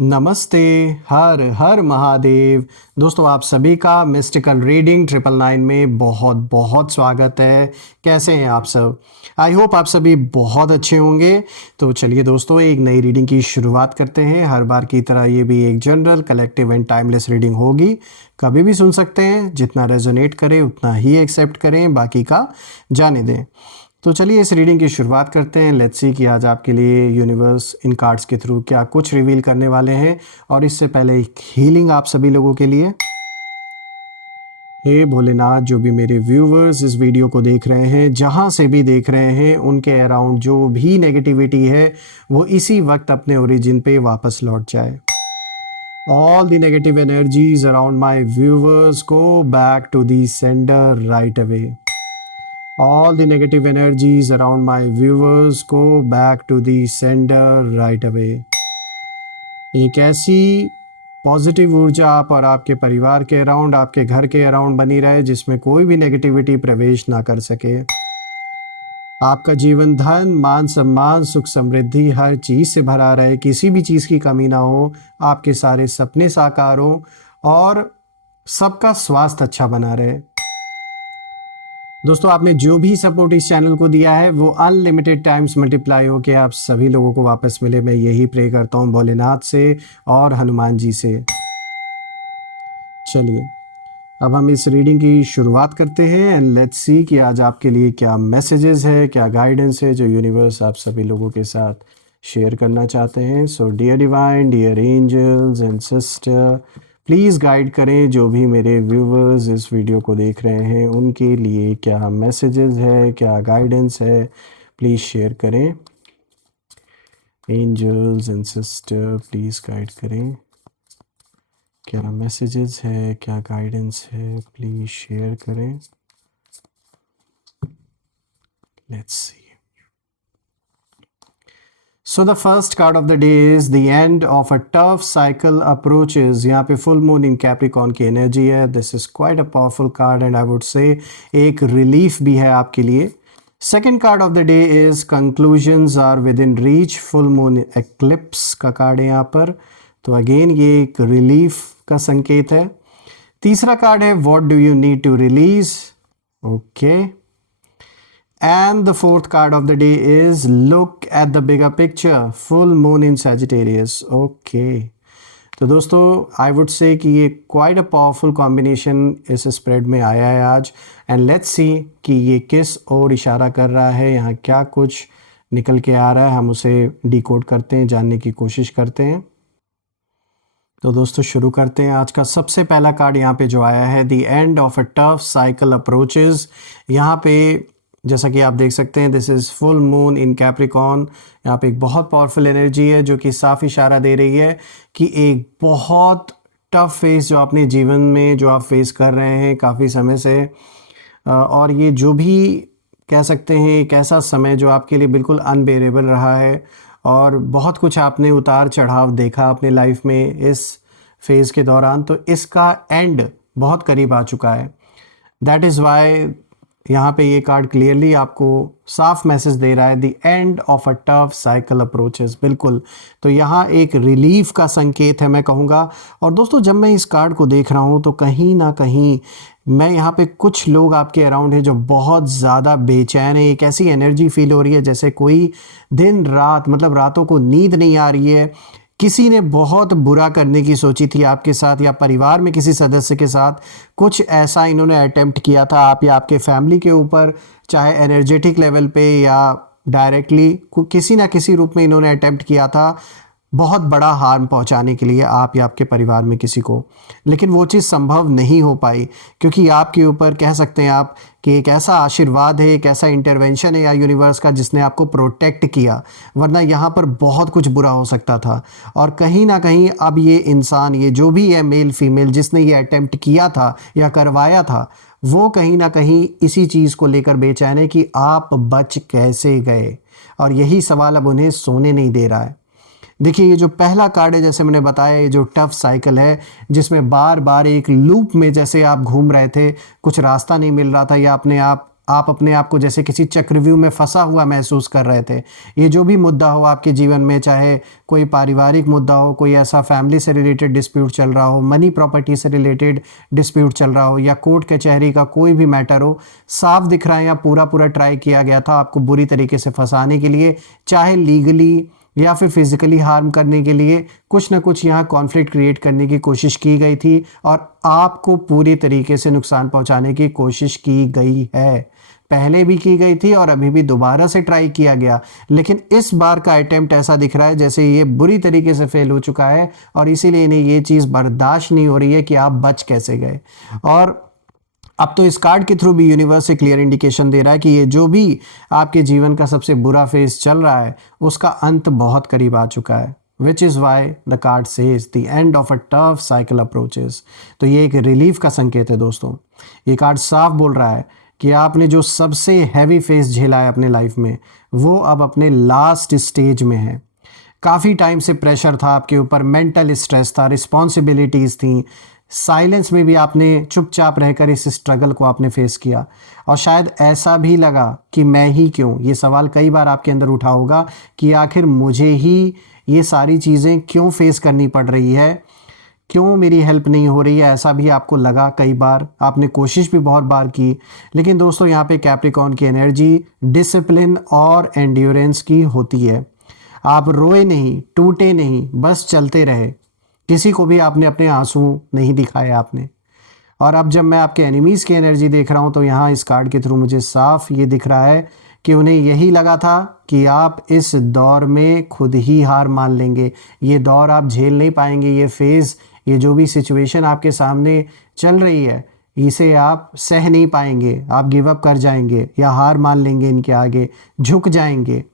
नमस्ते। हर हर महादेव। दोस्तों, आप सभी का मिस्टिकल रीडिंग 999 में बहुत बहुत स्वागत है। कैसे हैं आप सब? आई होप आप सभी बहुत अच्छे होंगे। तो चलिए दोस्तों, एक नई रीडिंग की शुरुआत करते हैं। हर बार की तरह ये भी एक general, collective and timeless reading होगी। कभी भी सुन सकते हैं। जितना रेजोनेट करे उतना ही एक्सेप्ट करें, बाकी का जाने दें। तो चलिए इस रीडिंग की शुरुआत करते हैं। लेट्स सी कि आज आपके लिए यूनिवर्स इन कार्ड्स के थ्रू क्या कुछ रिवील करने वाले हैं। और इससे पहले एक हीलिंग आप सभी लोगों के लिए। हे भोलेनाथ, जो भी मेरे व्यूवर्स इस वीडियो को देख रहे हैं, जहाँ से भी देख रहे हैं, उनके अराउंड जो भी नेगेटिविटी है वो इसी वक्त अपने ओरिजिन पे वापस लौट जाए। All the negative energies around my viewers go back to the sender right away. All the negative energies around my viewers go back to the sender right away. एक ऐसी पॉजिटिव ऊर्जा आप और आपके परिवार के अराउंड, आपके घर के अराउंड बनी रहे जिसमें कोई भी नेगेटिविटी प्रवेश ना कर सके। आपका जीवन धन, मान सम्मान, सुख समृद्धि हर चीज़ से भरा रहे, किसी भी चीज़ की कमी ना हो, आपके सारे सपने साकार हों और सबका स्वास्थ्य अच्छा बना रहे। दोस्तों, आपने जो भी सपोर्ट इस चैनल को दिया है वो अनलिमिटेड टाइम्स मल्टीप्लाई हो के आप सभी लोगों को वापस मिले। मैं यही प्रे करता हूँ भोलेनाथ से और हनुमान जी से। चलिए अब हम इस रीडिंग की शुरुआत करते हैं एंड लेट्स सी कि आज आपके लिए क्या मैसेजेस है, क्या गाइडेंस है जो यूनिवर्स आप सभी लोगों के साथ शेयर करना चाहते हैं। So dear divine, dear angels and sister, please guide करें जो भी मेरे व्यूवर्स इस वीडियो को देख रहे हैं उनके लिए क्या मैसेजेस है, क्या गाइडेंस है, प्लीज़ शेयर करें। Angels and sister please guide करें, क्या मैसेजेस है, क्या गाइडेंस है, प्लीज़ शेयर करें। Let's see. So the first card of the day is the end of a tough cycle approaches. यहाँ पे full moon in Capricorn की energy है. This is quite a powerful card and I would say एक relief भी है आपके लिए. Second card of the day is conclusions are within reach. Full moon eclipse का कार्ड है यहाँ पर. तो अगेन ये एक relief का संकेत है. तीसरा कार्ड है what do you need to release. Okay. And the fourth card of the day is look at the bigger picture. Full moon in Sagittarius. Okay. तो दोस्तों आई वुड से कि ये क्वाइट अ पावरफुल कॉम्बिनेशन इस spread में आया है आज and let's see कि ये किस ओर इशारा कर रहा है, यहाँ क्या कुछ निकल के आ रहा है। हम उसे डिकोड करते हैं, जानने की कोशिश करते हैं। तो दोस्तों शुरू करते हैं। आज का सबसे पहला कार्ड यहाँ पे जो आया है the end of a tough cycle approaches. यहाँ पे जैसा कि आप देख सकते हैं this is full moon in Capricorn. यहाँ पे एक बहुत पावरफुल एनर्जी है जो कि साफ इशारा दे रही है कि एक बहुत टफ फेस जो अपने जीवन में जो आप फेस कर रहे हैं काफ़ी समय से, और ये जो भी कह सकते हैं एक ऐसा समय जो आपके लिए बिल्कुल अनबेरेबल रहा है और बहुत कुछ आपने उतार चढ़ाव देखा अपने लाइफ में इस फेज़ के दौरान। तो इसका एंड बहुत करीब आ चुका है। दैट इज़ वाई यहाँ पे ये कार्ड क्लियरली आपको साफ मैसेज दे रहा है the end of a tough cycle approaches. बिल्कुल, तो यहाँ एक रिलीफ का संकेत है मैं कहूँगा। और दोस्तों जब मैं इस कार्ड को देख रहा हूँ तो कहीं ना कहीं मैं यहाँ पे कुछ लोग आपके अराउंड है जो बहुत ज़्यादा बेचैन है। एक ऐसी एनर्जी फील हो रही है जैसे कोई दिन रात, मतलब रातों को नींद नहीं आ रही है। किसी ने बहुत बुरा करने की सोची थी आपके साथ या परिवार में किसी सदस्य के साथ, कुछ ऐसा इन्होंने अटेम्प्ट किया था आप या आपके फैमिली के ऊपर, चाहे एनर्जेटिक लेवल पे या डायरेक्टली किसी ना किसी रूप में इन्होंने अटेम्प्ट किया था बहुत बड़ा हार्म पहुंचाने के लिए आप या आपके परिवार में किसी को। लेकिन वो चीज़ संभव नहीं हो पाई क्योंकि आपके ऊपर कह सकते हैं आप कि एक ऐसा आशीर्वाद है, एक ऐसा इंटरवेंशन है या यूनिवर्स का जिसने आपको प्रोटेक्ट किया, वरना यहाँ पर बहुत कुछ बुरा हो सकता था। और कहीं ना कहीं अब ये इंसान, ये जो भी है मेल फीमेल जिसने ये अटेम्प्ट किया था या करवाया था, वो कहीं ना कहीं इसी चीज़ को लेकर बेचैन है कि आप बच कैसे गए। और यही सवाल अब उन्हें सोने नहीं दे रहा है। देखिए ये जो पहला कार्ड है, जैसे मैंने बताया, ये जो टफ साइकिल है जिसमें बार बार एक लूप में जैसे आप घूम रहे थे, कुछ रास्ता नहीं मिल रहा था या अपने आप आप अपने आप को जैसे किसी चक्रव्यूह में फंसा हुआ महसूस कर रहे थे। ये जो भी मुद्दा हो आपके जीवन में, चाहे कोई पारिवारिक मुद्दा हो, कोई ऐसा फैमिली से रिलेटेड डिस्प्यूट चल रहा हो, मनी प्रॉपर्टी से रिलेटेड डिस्प्यूट चल रहा हो, या कोर्ट कचहरी का कोई भी मैटर हो, साफ दिख रहा है या पूरा पूरा ट्राई किया गया था आपको बुरी तरीके से फंसाने के लिए, चाहे लीगली या फिर फिजिकली हार्म करने के लिए। कुछ ना कुछ यहाँ कॉन्फ्लिक्ट क्रिएट करने की कोशिश की गई थी और आपको पूरी तरीके से नुकसान पहुंचाने की कोशिश की गई है। पहले भी की गई थी और अभी भी दोबारा से ट्राई किया गया, लेकिन इस बार का अटेम्प्ट ऐसा दिख रहा है जैसे ये बुरी तरीके से फेल हो चुका है और इसीलिए इन्हें ये चीज़ बर्दाश्त नहीं हो रही है कि आप बच कैसे गए। और अब तो इस कार्ड के थ्रू भी यूनिवर्स से क्लियर इंडिकेशन दे रहा है कि ये जो भी आपके जीवन का सबसे बुरा फेज चल रहा है उसका अंत बहुत करीब आ चुका है। Which is why the card says the end of a tough cycle approaches. तो ये एक रिलीफ का संकेत है दोस्तों। ये कार्ड साफ बोल रहा है कि आपने जो सबसे हैवी फेज झेला है अपने लाइफ में, वो अब अपने लास्ट स्टेज में है। काफ़ी टाइम से प्रेशर था आपके ऊपर, मेंटल स्ट्रेस था, रिस्पॉन्सिबिलिटीज़ थी, साइलेंस में भी आपने चुपचाप रहकर इस स्ट्रगल को आपने फेस किया और शायद ऐसा भी लगा कि मैं ही क्यों, ये सवाल कई बार आपके अंदर उठा होगा कि आखिर मुझे ही ये सारी चीज़ें क्यों फेस करनी पड़ रही है, क्यों मेरी हेल्प नहीं हो रही है। ऐसा भी आपको लगा कई बार, आपने कोशिश भी बहुत बार की। लेकिन दोस्तों यहाँ पे कैप्रिकॉर्न की एनर्जी डिसिप्लिन और एंड्योरेंस की होती है। आप रोए नहीं, टूटे नहीं, बस चलते रहे। किसी को भी आपने अपने आंसू नहीं दिखाए आपने। और अब जब मैं आपके एनिमीज़ की एनर्जी देख रहा हूँ तो यहाँ इस कार्ड के थ्रू मुझे साफ ये दिख रहा है कि उन्हें यही लगा था कि आप इस दौर में खुद ही हार मान लेंगे, ये दौर आप झेल नहीं पाएंगे, ये फेज़, ये जो भी सिचुएशन आपके सामने चल रही है इसे आप सह नहीं पाएंगे, आप गिव अप कर जाएंगे या हार मान लेंगे, इनके आगे झुक जाएंगे।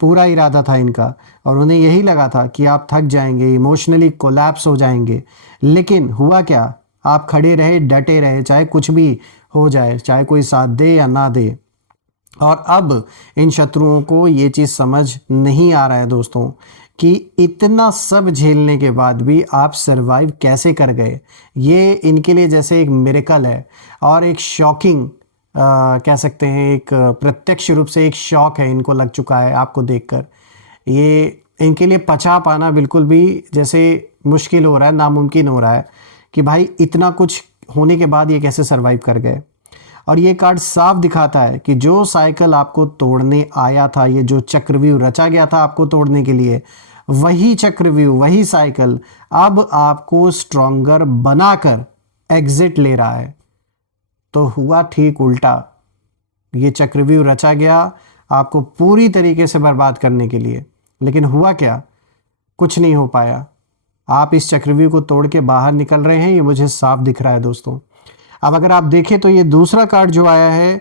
पूरा इरादा था इनका और उन्हें यही लगा था कि आप थक जाएंगे, इमोशनली कोलैप्स हो जाएंगे। लेकिन हुआ क्या, आप खड़े रहे, डटे रहे, चाहे कुछ भी हो जाए, चाहे कोई साथ दे या ना दे। और अब इन शत्रुओं को ये चीज़ समझ नहीं आ रहा है दोस्तों कि इतना सब झेलने के बाद भी आप सरवाइव कैसे कर गए। ये इनके लिए जैसे एक मिरेकल है और एक शॉकिंग कह सकते हैं, एक प्रत्यक्ष रूप से एक शॉक है इनको लग चुका है आपको देखकर। ये इनके लिए पचा पाना बिल्कुल भी जैसे मुश्किल हो रहा है, नामुमकिन हो रहा है कि भाई इतना कुछ होने के बाद ये कैसे सरवाइव कर गए। और ये कार्ड साफ दिखाता है कि जो साइकिल आपको तोड़ने आया था, ये जो चक्रव्यूह रचा गया था आपको तोड़ने के लिए, वही चक्रव्यूह, वही साइकिल अब आपको स्ट्रॉन्गर बनाकर एग्जिट ले रहा है। तो हुआ ठीक उल्टा। ये चक्रव्यूह रचा गया आपको पूरी तरीके से बर्बाद करने के लिए, लेकिन हुआ क्या, कुछ नहीं हो पाया। आप इस चक्रव्यूह को तोड़ के बाहर निकल रहे हैं, ये मुझे साफ दिख रहा है दोस्तों। अब अगर आप देखें तो ये दूसरा कार्ड जो आया है,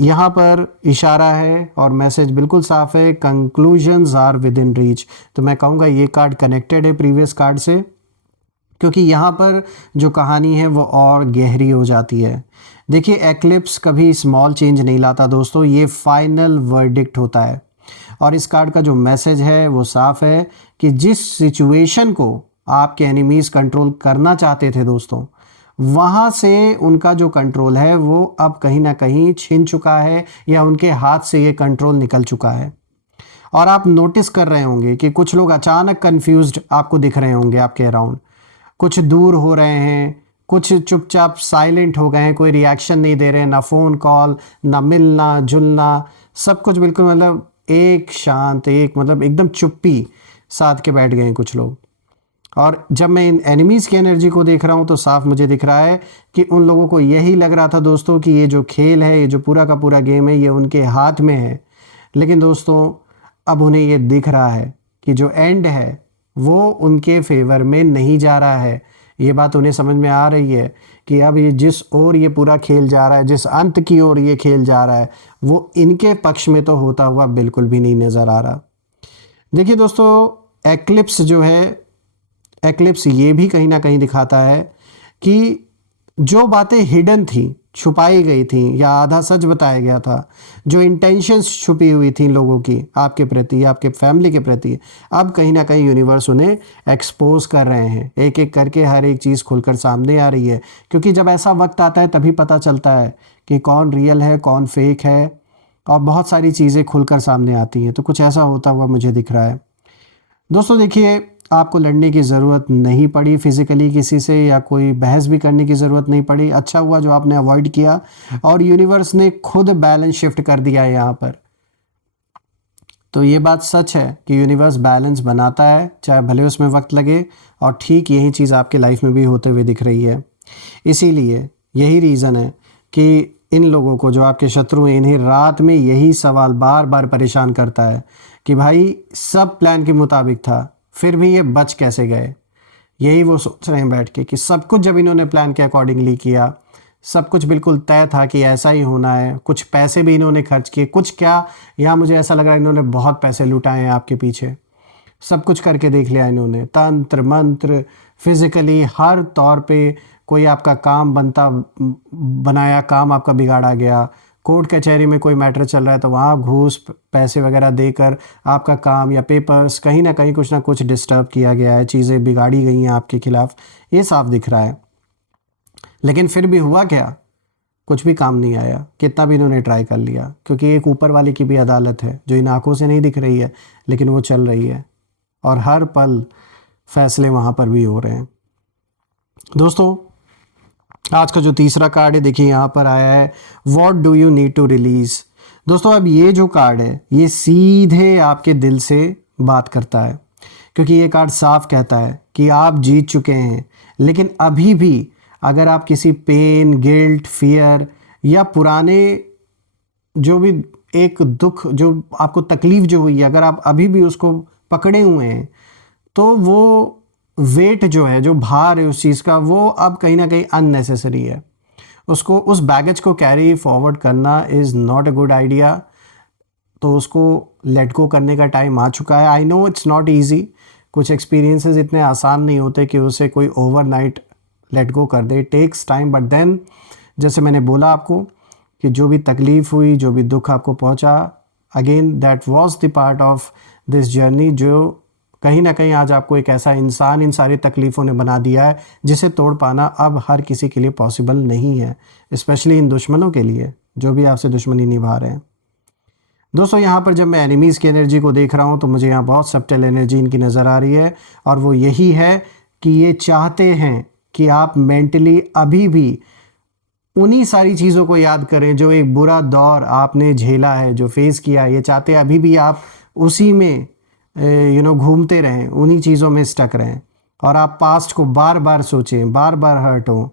यहाँ पर इशारा है और मैसेज बिल्कुल साफ है, conclusions are within reach. तो मैं कहूँगा ये कार्ड कनेक्टेड है प्रीवियस कार्ड से, क्योंकि यहाँ पर जो कहानी है वो और गहरी हो जाती है। देखिए, एक्लिप्स कभी स्मॉल चेंज नहीं लाता दोस्तों, ये फाइनल वर्डिक्ट होता है। और इस कार्ड का जो मैसेज है वो साफ है कि जिस सिचुएशन को आपके एनिमीज़ कंट्रोल करना चाहते थे दोस्तों, वहाँ से उनका जो कंट्रोल है वो अब कहीं ना कहीं छिन चुका है या उनके हाथ से ये कंट्रोल निकल चुका है। और आप नोटिस कर रहे होंगे कि कुछ लोग अचानक कंफ्यूज्ड आपको दिख रहे होंगे आपके अराउंड, कुछ दूर हो रहे हैं, कुछ चुपचाप साइलेंट हो गए हैं, कोई रिएक्शन नहीं दे रहे हैं, ना फ़ोन कॉल, ना मिलना जुलना, सब कुछ बिल्कुल मतलब एक शांत, एक मतलब एकदम चुप्पी साध के बैठ गए हैं कुछ लोग। और जब मैं इन एनिमीज़ की एनर्जी को देख रहा हूँ तो साफ मुझे दिख रहा है कि उन लोगों को यही लग रहा था दोस्तों कि ये जो खेल है, ये जो पूरा का पूरा गेम है, ये उनके हाथ में है। लेकिन दोस्तों अब उन्हें ये दिख रहा है कि जो एंड है वो उनके फेवर में नहीं जा रहा है। ये बात उन्हें समझ में आ रही है कि अब ये जिस ओर ये पूरा खेल जा रहा है, जिस अंत की ओर ये खेल जा रहा है, वो इनके पक्ष में तो होता हुआ बिल्कुल भी नहीं नज़र आ रहा। देखिए दोस्तों, एक्लिप्स जो है, एक्लिप्स ये भी कहीं ना कहीं दिखाता है कि जो बातें हिडन थी, छुपाई गई थी या आधा सच बताया गया था, जो इंटेंशंस छुपी हुई थी लोगों की आपके प्रति, आपके फैमिली के प्रति, अब कहीं ना कहीं यूनिवर्स उन्हें एक्सपोज कर रहे हैं। एक एक करके हर एक चीज़ खुलकर सामने आ रही है, क्योंकि जब ऐसा वक्त आता है तभी पता चलता है कि कौन रियल है कौन फेक है, और बहुत सारी चीज़ें खुलकर सामने आती हैं। तो कुछ ऐसा होता हुआ मुझे दिख रहा है। दोस्तों देखिए, आपको लड़ने की ज़रूरत नहीं पड़ी फिज़िकली किसी से, या कोई बहस भी करने की ज़रूरत नहीं पड़ी। अच्छा हुआ जो आपने अवॉइड किया, और यूनिवर्स ने खुद बैलेंस शिफ्ट कर दिया है यहाँ पर। तो ये बात सच है कि यूनिवर्स बैलेंस बनाता है, चाहे भले उसमें वक्त लगे, और ठीक यही चीज़ आपके लाइफ में भी होते हुए दिख रही है। इसीलिए यही रीज़न है कि इन लोगों को, जो आपके शत्रु हैं, इन्हें रात में यही सवाल बार बार परेशान करता है कि भाई सब प्लान के मुताबिक था, फिर भी ये बच कैसे गए। यही वो सोच रहे हैं बैठ के कि सब कुछ जब इन्होंने प्लान के अकॉर्डिंगली किया, सब कुछ बिल्कुल तय था कि ऐसा ही होना है। कुछ पैसे भी इन्होंने खर्च किए, कुछ क्या, यहाँ मुझे ऐसा लग रहा है इन्होंने बहुत पैसे लुटाए हैं आपके पीछे। सब कुछ करके देख लिया इन्होंने, तंत्र मंत्र, फिजिकली हर तौर पे। कोई आपका काम बनाया, काम आपका बिगाड़ा गया। कोर्ट कचहरी में कोई मैटर चल रहा है तो वहाँ घूस पैसे वगैरह देकर आपका काम या पेपर्स कहीं ना कहीं कुछ ना कुछ डिस्टर्ब किया गया है, चीज़ें बिगाड़ी गई हैं आपके खिलाफ, ये साफ दिख रहा है। लेकिन फिर भी हुआ क्या, कुछ भी काम नहीं आया, कितना भी इन्होंने ट्राई कर लिया, क्योंकि एक ऊपर वाले की भी अदालत है जो इन आंखों से नहीं दिख रही है, लेकिन वो चल रही है, और हर पल फैसले वहाँ पर भी हो रहे हैं। दोस्तों आज का जो तीसरा कार्ड है, देखिए यहाँ पर आया है, what do you need to release. दोस्तों अब ये जो कार्ड है ये सीधे आपके दिल से बात करता है, क्योंकि ये कार्ड साफ कहता है कि आप जीत चुके हैं, लेकिन अभी भी अगर आप किसी पेन, गिल्ट, फियर या पुराने जो भी एक दुख, जो आपको तकलीफ जो हुई है, अगर आप अभी भी उसको पकड़े हुए हैं, तो वो वेट जो है, जो भार है उस चीज़ का, वो अब कहीं ना कहीं अननेसेसरी है। उसको, उस बैगेज को कैरी फॉरवर्ड करना is not a good idea. तो उसको लेट गो करने का टाइम आ चुका है। I know it's not easy, कुछ एक्सपीरियंसेस इतने आसान नहीं होते कि उसे कोई ओवरनाइट लेट गो कर दे, टेक्स टाइम। बट देन जैसे मैंने बोला आपको कि जो भी तकलीफ़ हुई, जो भी दुख आपको पहुंचा, again that was the part of this journey, जो कहीं ना कहीं आज आपको एक ऐसा इंसान इन सारी तकलीफ़ों ने बना दिया है जिसे तोड़ पाना अब हर किसी के लिए पॉसिबल नहीं है, स्पेशली इन दुश्मनों के लिए जो भी आपसे दुश्मनी निभा रहे हैं। दोस्तों यहाँ पर जब मैं एनिमीज़ की एनर्जी को देख रहा हूँ तो मुझे यहाँ बहुत सब्टल एनर्जी इनकी नज़र आ रही है, और वो यही है कि ये चाहते हैं कि आप मेंटली अभी भी उन्हीं सारी चीज़ों को याद करें जो एक बुरा दौर आपने झेला है, जो फेस किया है। ये चाहते हैं अभी भी आप उसी में घूमते रहें, उन्हीं चीज़ों में स्टक रहें, और आप पास्ट को बार बार सोचें, बार बार हर्ट हो,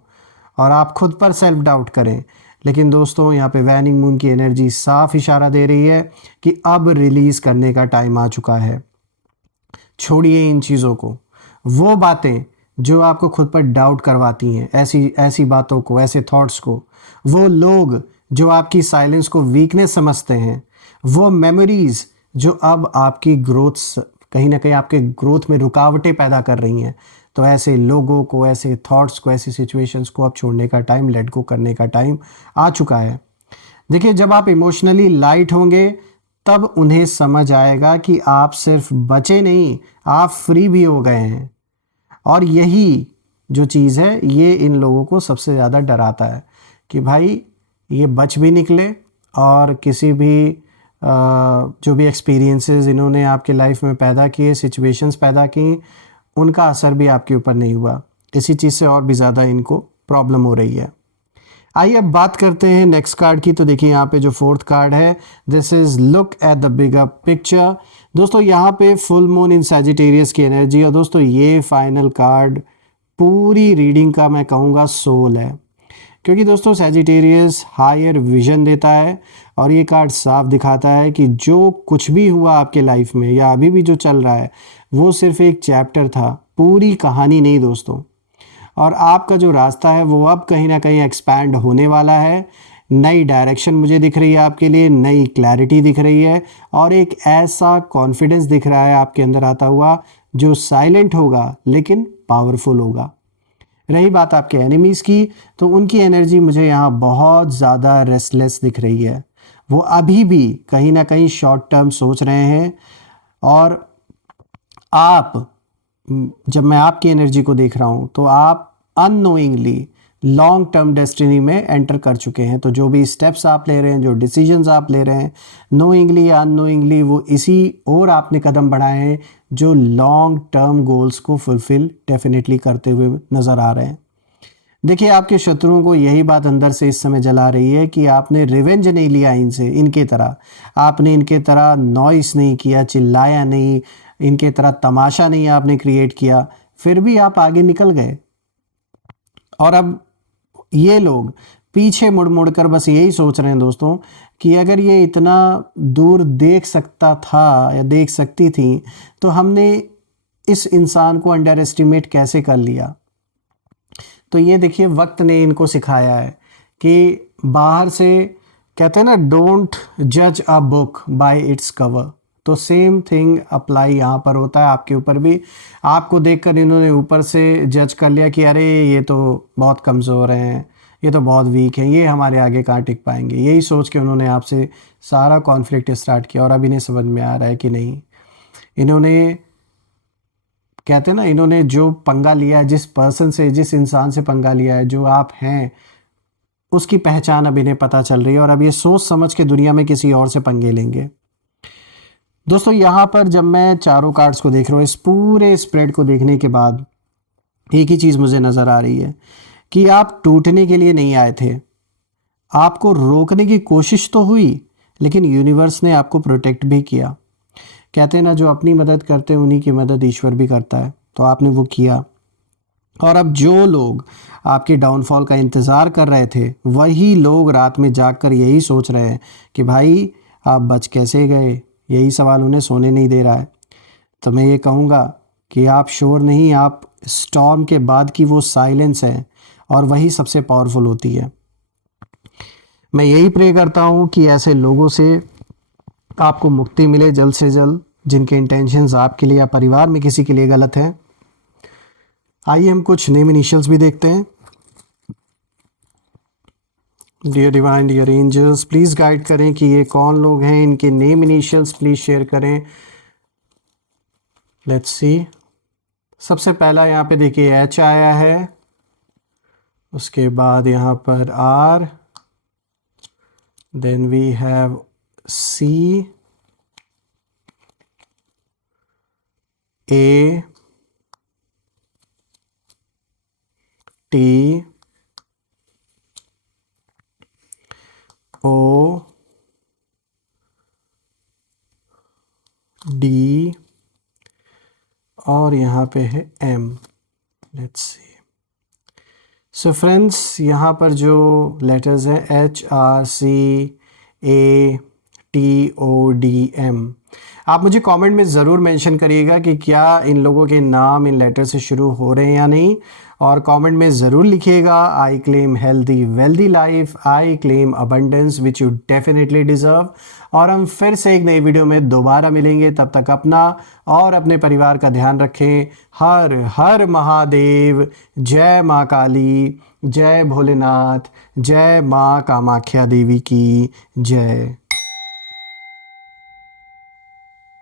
और आप खुद पर सेल्फ डाउट करें। लेकिन दोस्तों यहाँ पे वैनिंग मून की एनर्जी साफ इशारा दे रही है कि अब रिलीज़ करने का टाइम आ चुका है। छोड़िए इन चीज़ों को, वो बातें जो आपको खुद पर डाउट करवाती हैं, ऐसी ऐसी बातों को, ऐसे थॉट्स को, वो लोग जो आपकी साइलेंस को वीकनेस समझते हैं, वो मेमोरीज़ जो अब आपकी ग्रोथ, कहीं ना कहीं आपके ग्रोथ में रुकावटें पैदा कर रही हैं। तो ऐसे लोगों को, ऐसे थॉट्स को, ऐसी सिचुएशंस को अब छोड़ने का टाइम, लेट गो करने का टाइम आ चुका है। देखिए जब आप इमोशनली लाइट होंगे तब उन्हें समझ आएगा कि आप सिर्फ बचे नहीं, आप फ्री भी हो गए हैं। और यही जो चीज़ है ये इन लोगों को सबसे ज़्यादा डराता है कि भाई ये बच भी निकले, और किसी भी जो भी एक्सपीरियंसेस इन्होंने आपके लाइफ में पैदा किए, सिचुएशंस पैदा की, उनका असर भी आपके ऊपर नहीं हुआ। इसी चीज़ से और भी ज़्यादा इनको प्रॉब्लम हो रही है। आइए अब बात करते हैं नेक्स्ट कार्ड की। तो देखिए यहाँ पे जो फोर्थ कार्ड है, this is look at the bigger picture. दोस्तों यहाँ पे फुल मून इन सैजिटेरियस की एनर्जी, और दोस्तों ये फाइनल कार्ड पूरी रीडिंग का मैं कहूँगा सोल है, क्योंकि दोस्तों सैजिटेरियस हायर विजन देता है, और ये कार्ड साफ दिखाता है कि जो कुछ भी हुआ आपके लाइफ में या अभी भी जो चल रहा है वो सिर्फ एक चैप्टर था, पूरी कहानी नहीं दोस्तों। और आपका जो रास्ता है वो अब कहीं ना कहीं एक्सपैंड होने वाला है। नई डायरेक्शन मुझे दिख रही है आपके लिए, नई क्लैरिटी दिख रही है, और एक ऐसा कॉन्फिडेंस दिख रहा है आपके अंदर आता हुआ जो साइलेंट होगा लेकिन पावरफुल होगा। रही बात आपके एनिमीज़ की, तो उनकी एनर्जी मुझे यहाँ बहुत ज़्यादा रेस्टलेस दिख रही है। वो अभी भी कहीं ना कहीं शॉर्ट टर्म सोच रहे हैं। और आप, जब मैं आपकी एनर्जी को देख रहा हूँ तो आप अननोइंगली लॉन्ग टर्म डेस्टिनी में एंटर कर चुके हैं। तो जो भी स्टेप्स आप ले रहे हैं, जो डिसीजंस आप ले रहे हैं, नोइंगली या अननोइंगली, वो इसी और आपने कदम बढ़ाए हैं जो लॉन्ग टर्म गोल्स को फुलफिल डेफिनेटली करते हुए नज़र आ रहे हैं। देखिए, आपके शत्रुओं को यही बात अंदर से इस समय जला रही है कि आपने रिवेंज नहीं लिया इनसे, इनके तरह आपने इनके तरह नॉइस नहीं किया, चिल्लाया नहीं, इनके तरह तमाशा नहीं आपने क्रिएट किया, फिर भी आप आगे निकल गए। और अब ये लोग पीछे मुड़ मुड़ कर बस यही सोच रहे हैं दोस्तों कि अगर ये इतना दूर देख सकता था या देख सकती थी तो हमने इस इंसान को अंडर एस्टिमेट कैसे कर लिया। तो ये देखिए, वक्त ने इनको सिखाया है कि बाहर से, कहते हैं ना, डोंट जज a book by its cover. तो सेम थिंग अप्लाई यहाँ पर होता है आपके ऊपर भी। आपको देखकर इन्होंने ऊपर से जज कर लिया कि अरे ये तो बहुत कमज़ोर हैं, ये तो बहुत वीक हैं, ये हमारे आगे कहाँ टिक पाएंगे। यही सोच के उन्होंने आपसे सारा कॉन्फ्लिक्ट स्टार्ट किया। और अब इन्हें समझ में आ रहा है कि नहीं, इन्होंने, कहते हैं ना, इन्होंने जो पंगा लिया है, जिस पर्सन से, जिस इंसान से पंगा लिया है, जो आप हैं, उसकी पहचान अब इन्हें पता चल रही है। और अब ये सोच समझ के दुनिया में किसी और से पंगे लेंगे। दोस्तों, यहाँ पर जब मैं चारों कार्ड्स को देख रहा हूँ, इस पूरे स्प्रेड को देखने के बाद एक ही चीज़ मुझे नज़र आ रही है कि आप टूटने के लिए नहीं आए थे। आपको रोकने की कोशिश तो हुई, लेकिन यूनिवर्स ने आपको प्रोटेक्ट भी किया। कहते हैं ना, जो अपनी मदद करते हैं उन्हीं की मदद ईश्वर भी करता है। तो आपने वो किया। और अब जो लोग आपके डाउनफॉल का इंतज़ार कर रहे थे, वही लोग रात में जागकर यही सोच रहे हैं कि भाई आप बच कैसे गए। यही सवाल उन्हें सोने नहीं दे रहा है। तो मैं ये कहूँगा कि आप श्योर नहीं, आप स्टॉर्म के बाद की वो साइलेंस है, और वही सबसे पावरफुल होती है। मैं यही प्रे करता हूँ कि ऐसे लोगों से आपको मुक्ति मिले जल्द से जल्द, जिनके इंटेंशंस आपके लिए या परिवार में किसी के लिए गलत हैं। आइए हम कुछ नेम इनिशियल्स भी देखते हैं। Dear divine, dear angels, please guide करें कि ये कौन लोग हैं, इनके नेम इनिशियल्स प्लीज़ शेयर करें। Let's see. सबसे पहला यहाँ पे देखिए एच आया है, उसके बाद यहाँ पर R, then we have C, A, T, O, D, और यहाँ पे है M. Let's see. So friends, यहाँ पर जो लेटर्स हैं H, R, C, A, T, O, D, M, आप मुझे कमेंट में ज़रूर मेंशन करिएगा कि क्या इन लोगों के नाम इन लेटर से शुरू हो रहे हैं या नहीं। और कमेंट में ज़रूर लिखिएगा, I claim healthy wealthy life, I claim abundance which you definitely deserve. और हम फिर से एक नई वीडियो में दोबारा मिलेंगे। तब तक अपना और अपने परिवार का ध्यान रखें। हर हर महादेव। जय माँ काली, जय भोलेनाथ, जय माँ कामाख्या देवी की जय।